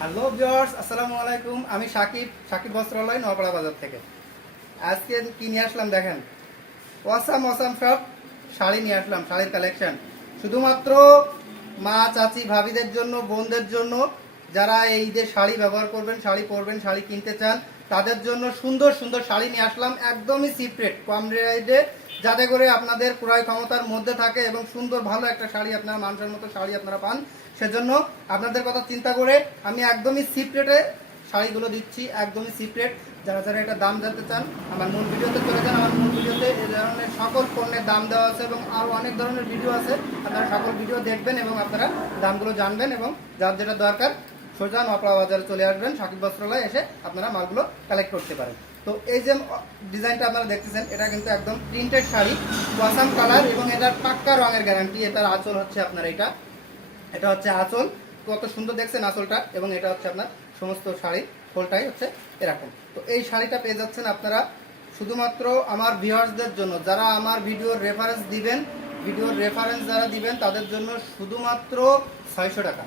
Hello viewers, আসসালামু আলাইকুম। আমি সাকিব বস্ত্রালয় নওপাড়া বাজার থেকে। আজকে কি নিয়ে আসলাম দেখেন, অসাম সব শাড়ি নিয়ে আসলাম, শাড়ির কালেকশন শুধুমাত্র মা, চাচি, ভাবিদের জন্য, বোনদের জন্য, যারা এই ঈদে শাড়ি ব্যবহার করবেন, শাড়ি পরবেন, শাড়ি কিনতে চান, তাদের জন্য সুন্দর সুন্দর শাড়ি নিয়ে আসলাম, একদমই সিপ্রেট, কম রেটে, যাতে করে আপনাদের ক্রয় ক্ষমতার মধ্যে থাকে এবং সুন্দর ভালো একটা শাড়ি আপনারা মানুষের মতো শাড়ি আপনারা পান। সেজন্য আপনাদের কথা চিন্তা করে আমি একদমই সিপ্রেটে শাড়িগুলো দিচ্ছি, একদমই সিপ্রেট। যারা যারা এটা দাম জানতে চান আমার মূল ভিডিওতে চলে যান। আমার মূল ভিডিওতে এই ধরনের সকল পণ্যের দাম দেওয়া আছে এবং আরও অনেক ধরনের ভিডিও আছে। আপনারা সকল ভিডিও দেখবেন এবং আপনারা দামগুলো জানবেন এবং যার যেটা দরকার সোজা নওপাড়া বাজারে চলে আসবেন, সাকিব বস্ত্রালয়ে এসে আপনারা মালগুলো কালেক্ট করতে পারেন। তো এই যে ডিজাইনটা আপনারা দেখতেছেন, এটা কিন্তু একদম প্রিন্টেড শাড়ি, ওয়াসাম কালার এবং এটার পাক্কা রঙের গ্যারান্টি। এটার আঁচল হচ্ছে আপনার এটা হচ্ছে আঁচল, কত সুন্দর দেখছেন আঁচলটা, এবং এটা হচ্ছে আপনার সমস্ত শাড়ি ফোলটাই হচ্ছে এরকম। তো এই শাড়িটা পেয়ে যাচ্ছেন আপনারা শুধুমাত্র আমার ভিউয়ার্সদের জন্য, যারা আমার ভিডিওর রেফারেন্স দিবেন, যারা দিবেন তাদের জন্য শুধুমাত্র 600 টাকা,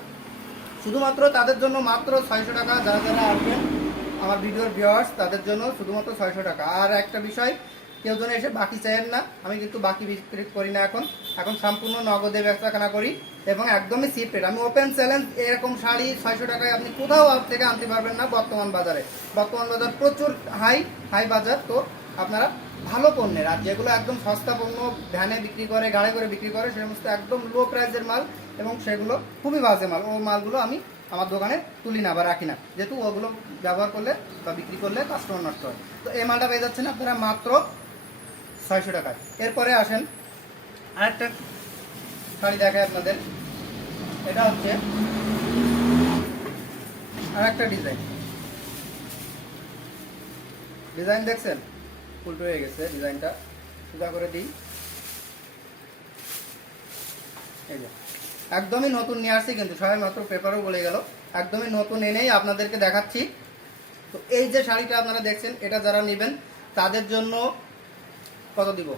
শুধুমাত্র তাদের জন্য মাত্র 600 টাকা। যারা যারা আসবেন আমার ভিডিওর ভিউয়ার্স তাদের জন্য শুধুমাত্র 600 টাকা। আর একটা বিষয়, কেউ যেন এসে বাকি চাইেন না, আমি কিন্তু বাকি বিক্রি করি না, এখন সম্পূর্ণ নগদে বেচাকেনা করি এবং একদমই চিপ রেট। আমি ওপেন চ্যালেঞ্জ, এরকম শাড়ি 600 টাকায় আপনি কোথাও থেকে আনতে পারবেন না। বর্তমান বাজার প্রচুর হাই বাজার। তো আপনারা ভালো পণ্যের, আর যেগুলো একদম সস্তা পণ্য ভ্যানে বিক্রি করে, গাড়ি করে বিক্রি করে, সে সমস্ত একদম লো প্রাইসের মাল এবং সেগুলো খুবই বাজে মাল, ও মালগুলো আমি আমার দোকানে তুলি না বা রাখি না, যেহেতু ওগুলো ব্যবহার করলে বা বিক্রি করলে কাস্টমার নষ্ট হয়। তো এই মালটা পেয়ে যাচ্ছেন আপনারা মাত্র 600 টাকায়। এরপরে আসেন আরেকটা শাড়ি দেখায় আপনাদের। এটা হচ্ছে আরেকটা ডিজাইন দেখছেন, উল্টো হয়ে গেছে ডিজাইনটা, সোজা করে দিই। এই যে একদমই নতুন নিয়ে আসছি, কিন্তু সবাই মাত্র পেপারও বলে গেল, একদমই নতুন এনেই আপনাদেরকে দেখাচ্ছি। তো এই যে শাড়িটা আপনারা দেখছেন, এটা যারা নেবেন তাদের জন্য কত দিব,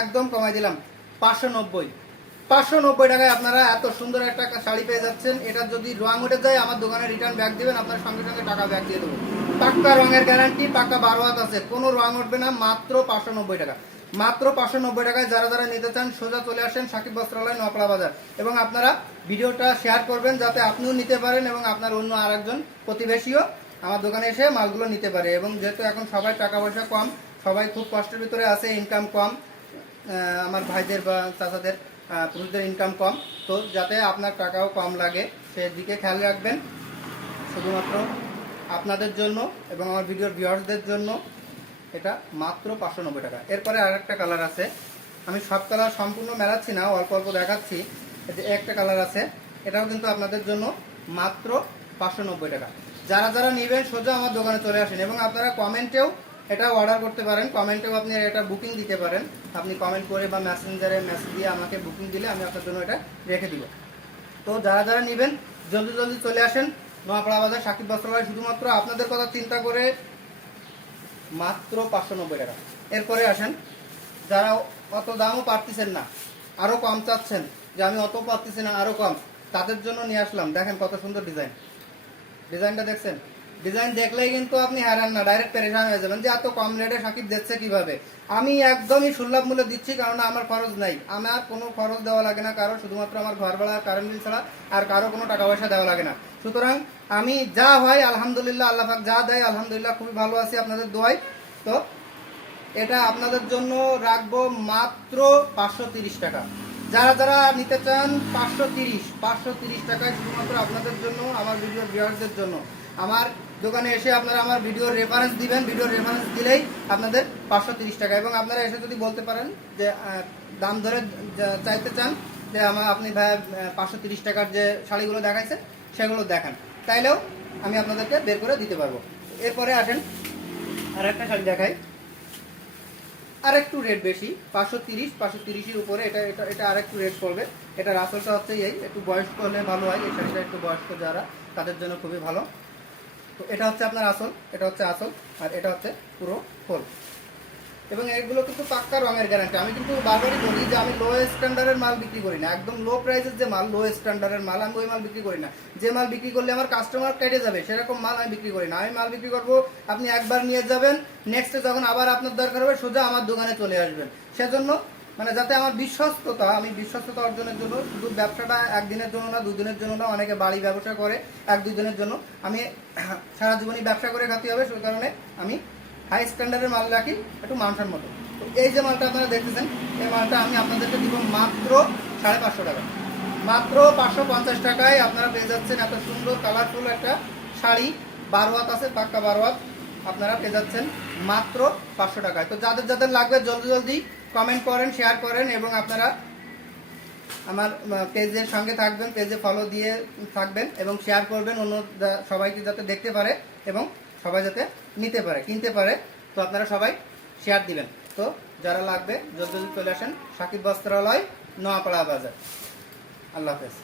একদম কমাই দিলাম 590 টাকায় আপনারা এত সুন্দর একটা শাড়ি পেয়ে যাচ্ছেন। এটা যদি রং উঠে যায় আমার দোকানে রিটার্ন ব্যাক দিবেন, আপনার সঙ্গে সঙ্গে টাকা ব্যাক দিয়ে দেবো। পাক্কা রঙের গ্যারান্টি, পাক্কা 12 হাত আছে, কোনো রং উঠবে না। মাত্র 590 টাকা, মাত্র 590 টাকায় যারা যারা নিতে চান সোজা চলে আসেন সাকিব বস্ত্রালয় নওপাড়া বাজার, এবং আপনারা ভিডিওটা শেয়ার করবেন যাতে আপনিও নিতে পারেন এবং আপনার অন্য আরেকজন প্রতিবেশীও আমার দোকানে এসে মালগুলো নিতে পারে। এবং যেহেতু এখন সবাই টাকা পয়সা কম, সবাই খুব কষ্টের ভিতরে আছে, ইনকাম কম, আমার ভাইদের বা চাচাদের পুরুষদের ইনকাম কম, তো যাতে আপনার টাকাও কম লাগে সেদিকে খেয়াল রাখবেন। শুধুমাত্র আপনাদের জন্য এবং আমার ভিডিওর ভিউয়ার্সদের জন্য এটা মাত্র 590 টাকা। এরপরে আরেকটা কালার আছে, আমি সব কালার সম্পূর্ণ মেলাচ্ছি না, অল্প অল্প দেখাচ্ছি। যে একটা কালার আছে, এটাও কিন্তু আপনাদের জন্য মাত্র 590 টাকা। যারা যারা নেবেন সোজা আমার দোকানে চলে আসেন এবং আপনারা কমেন্টেও এটা অর্ডার করতে পারেন, কমেন্টেও আপনি এটা বুকিং দিতে পারেন। আপনি কমেন্ট করে বা মেসেঞ্জারে মেসেজ দিয়ে আমাকে বুকিং দিলে আমি আপনার জন্য এটা রেখে দিব। তো যারা যারা নেবেন জলদি জলদি চলে আসেন নোয়াপাড়া বাজার সাকিব বস্ত্রালয়, শুধুমাত্র আপনাদের কথা চিন্তা করে মাত্র 590 টাকা। এরপরে আসেন যারা অত দামও পারতেছেন না, আরও কম চাচ্ছেন, যে আমি অত পারতেছি না আরও কম, তাদের জন্য নিয়ে আসলাম। দেখেন কত সুন্দর ডিজাইনটা দেখছেন, ডিজাইন দেখলেই কিন্তু আপনি হারান না, ডাইরেক্ট পেরেশান হয়ে যাবেন যে এত কম রেটে সাকিব দিচ্ছে কিভাবে। আমি একদমই সুলভ মূল্যে দিচ্ছি, কারণ আমার খরচ নাই, আমার কোনো খরচ দেওয়া লাগে না কারো, শুধুমাত্র আমার ঘর ভাড়া আর কারেন্ট বিল ছাড়া আর কারো কোনো টাকা পয়সা দেওয়া লাগে না। সুতরাং আমি যা হয় আলহামদুলিল্লাহ, আল্লাহ পাক যা দেয় আলহামদুলিল্লাহ খুবই ভালো আছি আপনাদের দোয়ায়। তো এটা আপনাদের জন্য রাখবো মাত্র 530 টাকা। যারা যারা নিতে চান 530 টাকায়, শুধুমাত্র আপনাদের জন্য, আমার ভিডিওর ভিউয়ারদের জন্য। আমার দোকানে এসে আপনারা আমার ভিডিওর রেফারেন্স দিবেন, ভিডিওর রেফারেন্স দিলেই আপনাদের 530 টাকা। এবং আপনারা এসে যদি বলতে পারেন যে দাম ধরে চাইতে চান যে আপনি ভাই 530 টাকার যে শাড়িগুলো দেখাইছেন সেগুলো দেখান, তাইলেও আমি আপনাদেরকে বের করে দিতে পারবো। এরপরে আসেন আর একটা শাড়ি দেখাই, আর একটু রেট বেশি, 530-530-এর উপরে। এটা এটা এটা আর একটু রেট পড়বে। এটার আসলটা হচ্ছে একটু বয়স্ক হলে ভালো হয়, এই শাড়িটা একটু বয়স্ক যারা তাদের জন্য খুবই ভালো। তো এটা হচ্ছে আপনার আসল, এটা হচ্ছে আসল, আর এটা হচ্ছে পুরো ফুল। এবং এগুলো কিন্তু পাক্কা রঙের গ্যারান্টি। আমি কিন্তু বারবারই বলি যে আমি লো স্ট্যান্ডার্ডের মাল বিক্রি করি না, একদম লো প্রাইসের যে মাল, লো স্ট্যান্ডার্ডের মাল আমি ওই মাল বিক্রি করি না। যে মাল বিক্রি করলে আমার কাস্টমার কেটে যাবে সেরকম মাল আমি বিক্রি করি না। আমি মাল বিক্রি করবো, আপনি একবার নিয়ে যাবেন, নেক্সটে যখন আবার আপনার দরকার হবে সোজা আমার দোকানে চলে আসবেন। সেজন্য মানে যাতে আমার বিশ্বস্ততা, আমি বিশ্বস্ততা অর্জনের জন্য শুধু ব্যবসাটা একদিনের জন্য না, দুদিনের জন্য না, অনেকে বাড়ি ব্যবসা করে এক দুই দিনের জন্য, আমি সারা জীবনই ব্যবসা করে খাতে হবে, সেই কারণে আমি হাই স্ট্যান্ডার্ডের মাল রাখি, একটু মানুষের মতো। তো এই যে মালটা আপনারা দেখতেছেন, এই মালটা আমি আপনাদেরকে দিব মাত্র 550 টাকা, মাত্র 550 টাকায় আপনারা পেয়ে যাচ্ছেন এত সুন্দর কালারফুল একটা শাড়ি। 12 হাত আছে, পাক্কা 12 হাত, আপনারা পেয়ে যাচ্ছেন মাত্র 500 টাকায়। তো যাদের যাদের লাগবে জলদি জলদি কমেন্ট করেন, শেয়ার করেন এবং আপনারা আমার পেজের সঙ্গে থাকবেন, পেজে ফলো দিয়ে থাকবেন এবং শেয়ার করবেন অন্য সবাইকে যাতে দেখতে পারে এবং সবাই যাতে নিতে পারে, কিনতে পারে। তো আপনারা সবাই শেয়ার দিবেন। তো যারা লাগবে জলদি জলদি চলে আসেন সাকিব বস্ত্রালয়, নোয়াপাড়া বাজার। আল্লাহ হাফেজ।